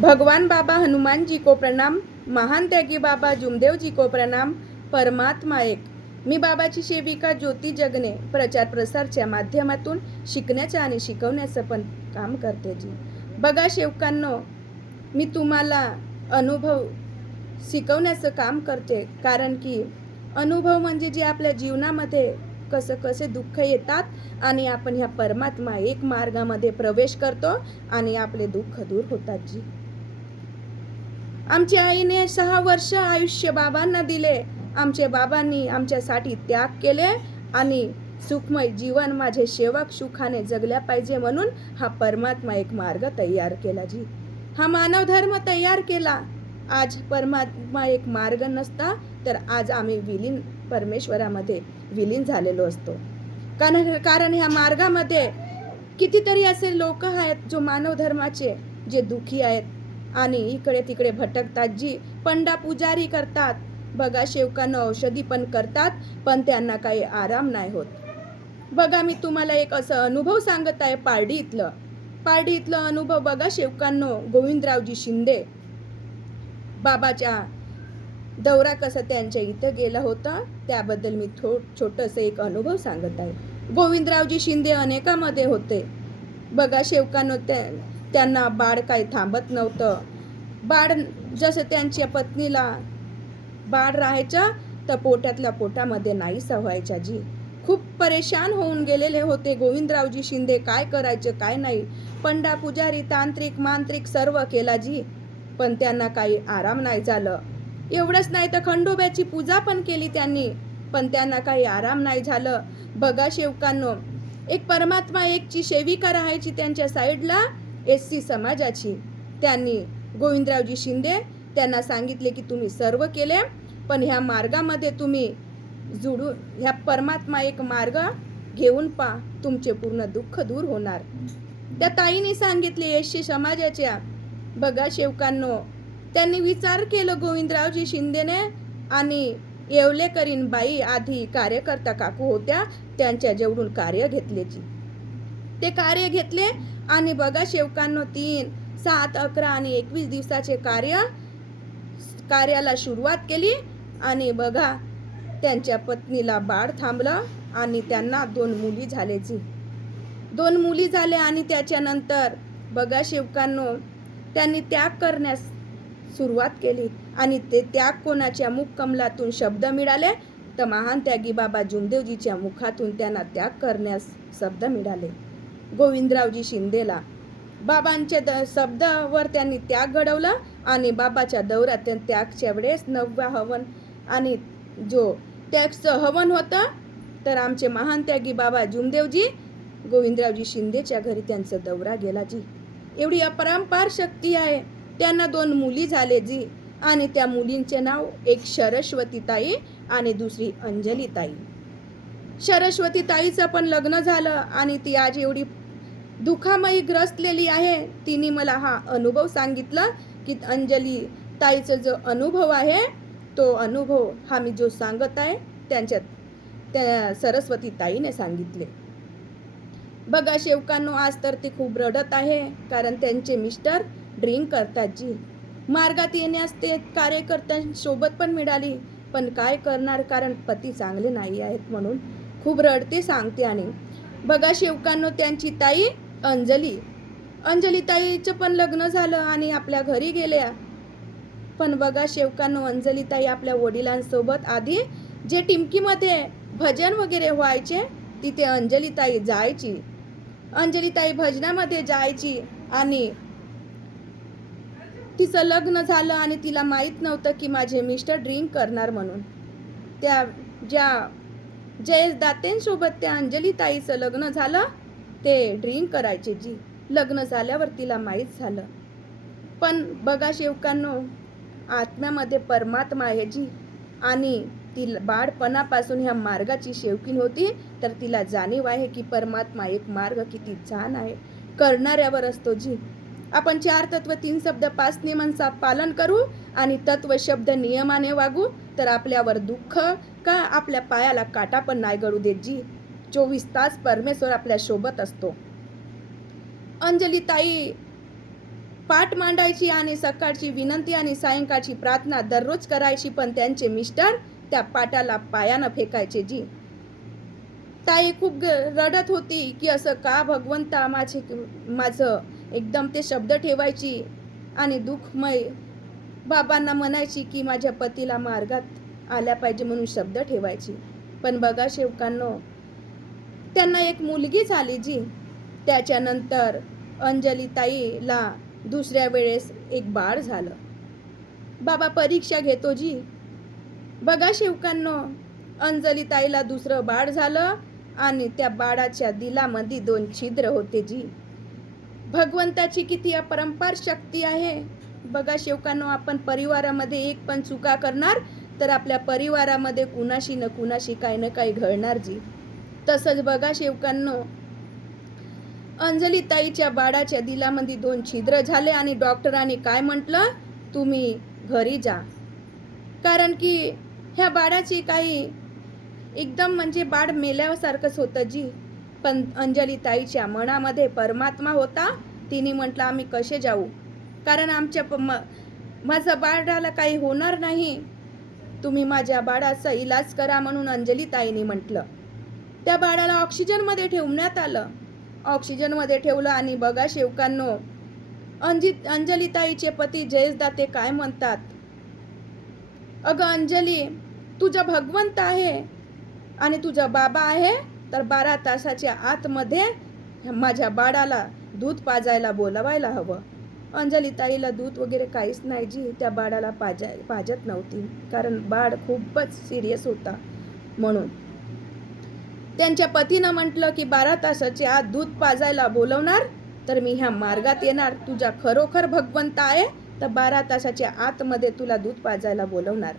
भगवान बाबा हनुमान जी को प्रणाम, महान त्यागी बाबा जुमदेव जी को प्रणाम, परमात्मा एक। मी बाबाची सेविका ज्योती जगने प्रचार प्रसारच्या माध्यमातून शिकण्याचं आणि शिकवण्याचं पण काम करते जी। बघा सेवकांनो, मी तुम्हाला अनुभव शिकवण्याचं काम करते, कारण की अनुभव म्हणजे जे आपल्या जीवनामध्ये कसे दुःख येतात आणि आपण ह्या परमात्मा एक मार्गामध्ये प्रवेश करतो आणि आपले दुःख दूर होतात जी। आमच्या आईने 6 वर्ष आयुष्य बाबांना दिले। आमच्या बाबांनी आमच्यासाठी त्याग केले आणि सुखमय जीवन माझे सेवक सुखाने जगल्या पाहिजे म्हणून हा परमात्मा एक मार्ग तयार केला जी। हा मानव धर्म तयार केला। आज परमात्मा एक मार्ग नसता तर आज आम्ही विलीन परमेश्वरामध्ये विलीन झालेलो असतो। कारण ह्या मार्गामध्ये कितीतरी असे लोक आहेत जो मानव धर्माचे जे दुखी आहेत आणि इकडे तिकडे भटकतात जी। पंडा पुजारी करतात, बघा सेवकांना औषधी पण करतात, पण त्यांना काही आराम नाही होत। बघा मी तुम्हाला एक असं अनुभव सांगत आहे पारडी इथलं अनुभव बघा सेवकांनो। गोविंदरावजी शिंदे बाबाच्या दौरा कसं त्यांच्या इथं गेलं होतं त्याबद्दल मी छोटंसं एक अनुभव सांगत आहे। गोविंदरावजी शिंदे अनेकामध्ये होते। बघा सेवकांनो, त्यांना बाळ काही थांबत नव्हतं। बाळ जसं त्यांच्या पत्नीला बाळ राहायचं तर पोटातल्या पोटामध्ये नाही व्हायच्या जी। खूप परेशान होऊन गेलेले होते गोविंदरावजी शिंदे, काय करायचं काय नाही। पंडा पुजारी तांत्रिक मांत्रिक सर्व केला जी, पण त्यांना काही आराम नाही झालं। एवढंच नाही तर खंडोब्याची पूजा पण केली त्यांनी, पण त्यांना काही आराम नाही झालं। बघा सेवकांनो, एक परमात्मा एकची सेविका राहायची त्यांच्या साईडला SC समाजाची। त्यांनी गोविंदरावजी शिंदे त्यांना सांगितले की तुम्ही सर्व केले, पण ह्या मार्गामध्ये तुम्ही जुडून ह्या परमात्मा एक मार्ग घेऊन पहा, तुमचे पूर्ण दुःख दूर होणार। त्या ताईने सांगितले SC समाजाच्या। बघा सेवकांनो, त्यांनी विचार केलं गोविंदरावजी शिंदेने आणि येवलेकरीन बाई आधी कार्यकर्ता काकू होत्या त्यांच्या जेवढून कार्य घेतलेची ते कार्य घेतले आणि बघा सेवकांनो 3, 7, 11 आणि 21 दिवसाचे कार्याला सुरुवात केली आणि बघा त्यांच्या पत्नीला बाळ थांबलं आणि त्यांना 2 मुली झाल्याची 2 मुली झाल्या आणि त्याच्यानंतर बघा सेवकांनो त्यांनी त्याग करण्यास सुरुवात केली आणि ते त्याग कोणाच्या मुख कमलातून शब्द मिळाले तर महान त्यागी बाबा जुमदेवजीच्या मुखातून त्यांना त्याग करण्यास शब्द मिळाले। गोविंदरावजी शिंदेला बाबांच्या शब्दावर त्यांनी त्याग घडवला आणि बाबाच्या दौऱ्यात त्यागच्या वेळेस 9व्या हवन आणि जो त्यागचं हवन होतं तर आमचे महान त्यागी बाबा जुमदेवजी गोविंदरावजी शिंदेच्या घरी त्यांचा दौरा गेला जी। एवढी अपरंपार शक्ती आहे। त्यांना 2 मुली झाले जी आणि त्या मुलींचे नाव एक सरस्वती ताई आणि दुसरी अंजली ताई। सरस्वती ताईचं पण लग्न झालं आणि ती आज एवढी दुःखामयी ग्रस्तलेली आहे। तिने मला हा अनुभव सांगितला की अंजली ताईचा जो अनुभव आहे तो अनुभव हा मी जो सांगत आहे त्या सरस्वती ताईने सांगितले। बघा सेवकांनो, आज तर ती खूप रडत आहे कारण त्यांचे मिस्टर ड्रिंक करतात जी। मार्गात येण्यास ते कार्यकर्त्यांसोबत पण मिळाली, पण काय करणार कारण पती चांगले नाही आहेत म्हणून खूप रडते सांगते। आणि बघा सेवकांनो, त्यांची ताई अंजली ताईचं पण लग्न झालं आणि आपल्या घरी गेल्या। पण बघा सेवकांनो, अंजली ताई आपल्या वडिलांसोबत आधी जे टिमकीमध्ये भजन वगैरे व्हायचे तिथे अंजली ताई जायची। अंजली ताई भजनामध्ये जायची आणि तिचं लग्न झालं आणि तिला माहीत नव्हतं की माझे मिस्टर ड्रिंक करणार म्हणून। त्या ज्या जयेश दातेंसोबत त्या अंजली ताईचं लग्न झालं ते ड्रिंक करायचे जी। लग्न झाल्यावर तिला माहीत झालं। पण बघा सेवकांनो, आत्म्यामध्ये परमात्मा आहे जी आणि ती बाळपणापासून ह्या मार्गाची सेवकीन होती तर तिला जाणीव आहे की परमात्मा एक मार्ग किती छान आहे, करणाऱ्यावर असतो जी। आपण 4 तत्व 3 शब्द 5 नियमांचा पालन करू आणि तत्व शब्द नियमाने वागू तर आपल्यावर दुःख का आपल्या पायाला काटा पण नाही गळू देत जी। 24 तास परमेश्वर आपल्या सोबत असतो। अंजली ताई पाठ मांडायची आणि सकाळची विनंती आणि सायंकाळची प्रार्थना दररोज करायची, पण त्यांचे मिस्टर त्या पाटाला पायानं फेकायचे जी. ताई खूप रडत होती की असं का भगवंता, माझं एकदम ते शब्द ठेवायची आणि दुःखमय बाबांना म्हणायची की माझ्या पतीला मार्गात आल्या पाहिजे म्हणून शब्द ठेवायची. पण बघा सेवकांनो, त्यांना एक मुलगी झाली जी. त्याच्यानंतर अंजली ताईला दुसऱ्या वेळेस एक बाळ झालं. बाबा परीक्षा घेतो जी. बघा सेवकांनो, अंजली ताईला दुसरं बाळ झालं आणि त्या बाळाच्या दिलामध्ये 2 छिद्र होते जी. भगवंताची किती अपरंपार शक्ती आहे. बघा सेवकांनो, आपण परिवारामध्ये एक पण चुका करणार तर आपल्या परिवारामध्ये कुणाशी न कुणाशी काही ना काही घडणार जी. तसंच बघा सेवकांनो, अंजली ताईच्या बाळाच्या दिलामध्ये 2 छिद्र झाले आणि डॉक्टरांनी काय म्हटलं, तुम्ही घरी जा. कारण की ह्या बाळाची काही एकदम म्हणजे बाळ मेल्यासारखंच होतं जी. पण अंजली ताईच्या मनामध्ये परमात्मा होता. तिने म्हटलं आम्ही कसे जाऊ, कारण माझ्या बाळाला काही होणार नाही, तुम्ही माझ्या बाळाचा इलाज करा म्हणून अंजली ताईने म्हटलं. त्या बाळाला ऑक्सिजनमध्ये ठेवण्यात आलं. ऑक्सिजनमध्ये ठेवलं आणि बघा सेवकांनो, अंजली ताईचे पती जयेशदाते काय म्हणतात, अगं अंजली, तुझा भगवंत आहे आणि तुझा बाबा आहे, तर 12 तासाच्या आतमध्ये माझ्या बाळाला दूध पाजायला बोलवायला हवं. अंजली ताईला दूध वगैरे काहीच नाही जी. त्या बाळाला पाजत नव्हती, कारण बाळ खूपच सिरियस होता. म्हणून त्यांच्या पतीनं म्हटलं की 12 तासाच्या आत दूध पाजायला बोलवणार तर मी ह्या मार्गात येणार. तुझा खरोखर भगवंत आहे तर 12 तासाच्या आतमध्ये तुला दूध पाजायला बोलवणार.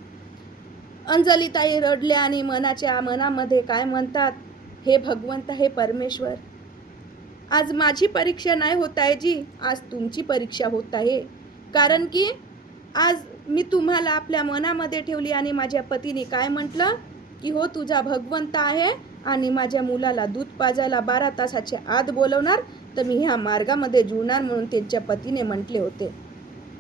अंजली ताई रडल्या आणि मनामध्ये काय म्हणतात, हे भगवंत, हे परमेश्वर, आज माझी परीक्षा नाही होत आहे जी, आज तुमची परीक्षा होत आहे. कारण की आज मी तुम्हाला आपल्या मनामध्ये ठेवली आणि माझ्या पतीने काय म्हटलं की हो तुझा भगवंत आहे आणि माझ्या मुलाला दूध पाजायला 12 तासाच्या आत बोलवणार तर मी ह्या मार्गामध्ये जुळणार म्हणून त्यांच्या पतीने म्हटले होते.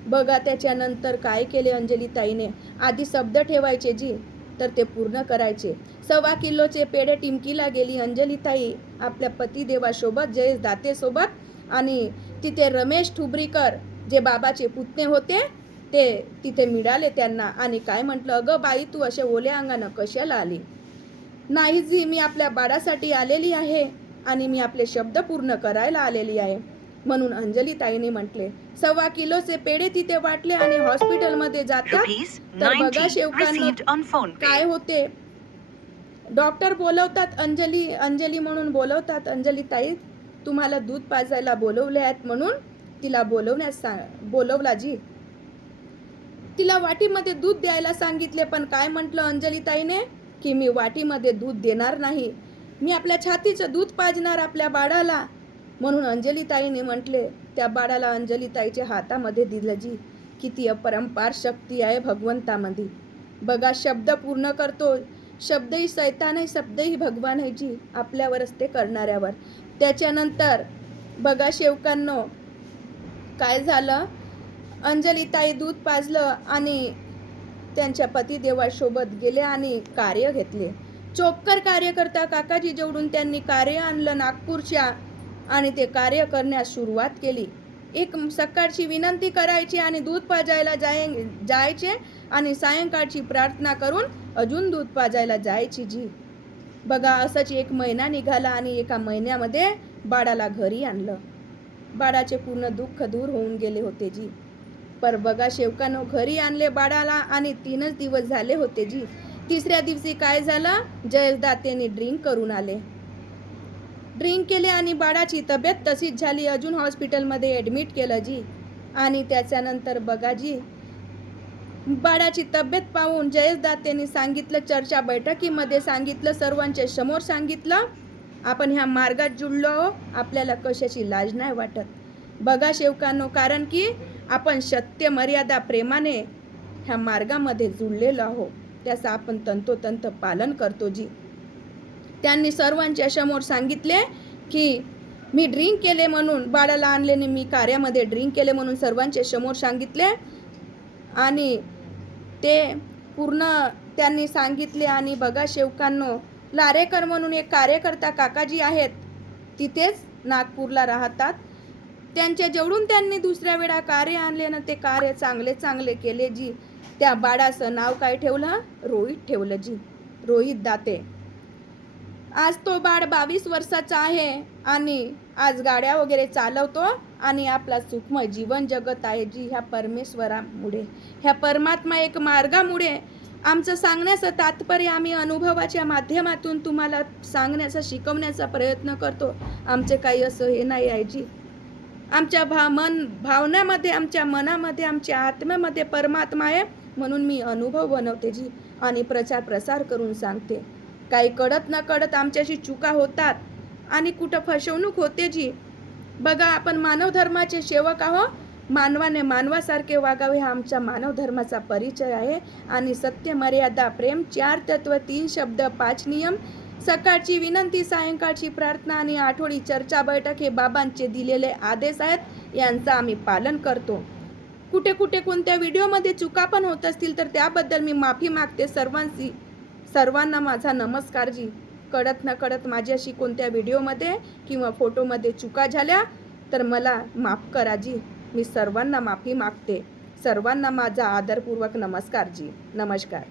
बघा त्याच्यानंतर काय केले अंजली ताईने, आधी शब्द ठेवायचे जी तर ते पूर्ण करायचे. 1.25 किलोचे पेढे टिमकीला गेली अंजली ताई आपल्या पतिदेवासोबत, जयेश दातेसोबत, आणि तिथे रमेश ठुबरीकर जे बाबाचे पुतणे होते ते तिथे मिळाले त्यांना आणि काय म्हटलं, अगं बाई तू अशा ओल्या अंगानं कशाला आली. नाही जी, मी आपल्या बाळासाठी आलेली आहे आणि मी आपले शब्द पूर्ण करायला आलेली आहे म्हणून अंजली ताईने म्हटले. 1.25 किलोचे पेढे तिथे वाटले आणि हॉस्पिटलमध्ये जातात तर बघा सेवकांना काय होते, डॉक्टर बोलवतात, अंजली म्हणून बोलवतात, अंजली ताई तुम्हाला दूध पाजायला बोलवले आहेत म्हणून तिला बोलवला जी. तिला वाटीमध्ये दूध द्यायला सांगितले, पण काय म्हटलं अंजली ताईने की मी वाटीमध्ये दूध देणार नाही, मी आपल्या छातीचं दूध पाजणार आपल्या बाळाला म्हणून अंजली ताईने म्हटले. त्या बाळाला अंजली ताईच्या हातामध्ये दिलं जी. किती अपरंपार शक्ती आहे भगवंतामध्ये. बघा शब्द पूर्ण करतो, शब्दही सैतान आहे, शब्दही भगवान आहे जी, आपल्यावरच ते करणाऱ्यावर. त्याच्यानंतर बघा सेवकांनो काय झालं, अंजली ताई दूध पाजलं आणि त्यांच्या पतिदेवासोबत गेले आणि कार्य घेतले. चोपकर कार्यकर्ता काकाजी जेवढून त्यांनी कार्य आणलं नागपूरच्या आणि ते कार्य करण्यास सुरुवात केली. एक सकाळची विनंती करायची आणि दूध पाजायला जायचे आणि सायंकाळची प्रार्थना करून अजून दूध पाजायला जायची जी. बघा असंच 1 महिना निघाला आणि 1 महिन्यामध्ये बाळाला घरी आणलं. बाळाचे पूर्ण दुःख दूर होऊन गेले होते जी. पर बघा सेवकांनो घरी आणले बाळाला आणि 3च दिवस झाले होते जी. 3ऱ्या दिवशी काय झालं, जयेशदातेने ड्रिंक करून आले, ड्रिंक केले आणि बाळाची तब्येत तशीच झाली, अजून हॉस्पिटलमध्ये ॲडमिट केलं जी. आणि त्याच्यानंतर बघा जी बाळाची तब्येत पाहून जयेशदातेने सांगितलं, चर्चा बैठकीमध्ये सांगितलं, सर्वांच्या समोर सांगितलं, आपण ह्या मार्गात जुळलो, आपल्याला कशाची लाज नाही वाटत. बघा सेवकांनो, कारण की आपण सत्य मर्यादा प्रेमाने ह्या मार्गामध्ये जुळलेलो आहोत, त्याचं आपण तंतोतंत पालन करतो जी. त्यांनी सर्वांच्या समोर सांगितले की मी ड्रिंक केले म्हणून बाळाला आणल्याने मी कार्यामध्ये ड्रिंक केले म्हणून सर्वांच्या समोर सांगितले आणि ते पूर्ण त्यांनी सांगितले. आणि बघा शेवकांनो, लारेकर म्हणून एक कार्यकर्ता काकाजी आहेत, तिथेच नागपूरला राहतात. त्यांच्या जेवढून त्यांनी दुसऱ्या वेळा कार्य आणले ना, ते कार्य चांगले चांगले केले जी. त्या बाळाचं नाव काय ठेवलं? रोहित ठेवलं जी, रोहित दाते. आज तो बाळ 22 वर्षाचा आहे आणि आज गाड्या वगैरे चालवतो आणि आपला सुखमय जीवन जगत आहे जी. ह्या परमेश्वरामुळे, ह्या परमात्मा एक मार्गामुळे. आमचं सांगण्याचं तात्पर्य आम्ही अनुभवाच्या माध्यमातून तुम्हाला सांगण्याचा, शिकवण्याचा प्रयत्न करतो. आमचे काही असं हे नाही आहे जी. आमच्या भावनामध्ये, आमच्या मनामध्ये, आमच्या आत्म्यामध्ये परमात्मा आहे म्हणून मी अनुभव बनवते जी आणि प्रसार करून सांगते. काही कळत न कळत आमच्याशी चुका होतात आणि कुठं फसवणूक होते जी. बघा, आपण मानव धर्माचे सेवक आहो. मानवाने मानवासारखे वागावे हा आमच्या मानव धर्माचा परिचय आहे. आणि सत्य, मर्यादा, प्रेम, 4 तत्व, 3 शब्द, 5 नियम, सकाळची विनंती, सायंकाळची प्रार्थना आणि आठवडी चर्चा बैठक हे बाबांचे दिलेले आदेश आहेत. यांचं आम्ही पालन करतो. कुठे कुठे कोणत्या व्हिडिओमध्ये चुका पण होत असतील तर त्याबद्दल मी माफी मागते. सर्वांना माझा नमस्कार जी. कळत न कळत माझ्याशी कोणत्या व्हिडिओमध्ये किंवा फोटोमध्ये चुका झाल्या तर मला माफ करा जी. मी सर्वांना माफी मागते. सर्वांना माझा आदरपूर्वक नमस्कार जी. नमस्कार.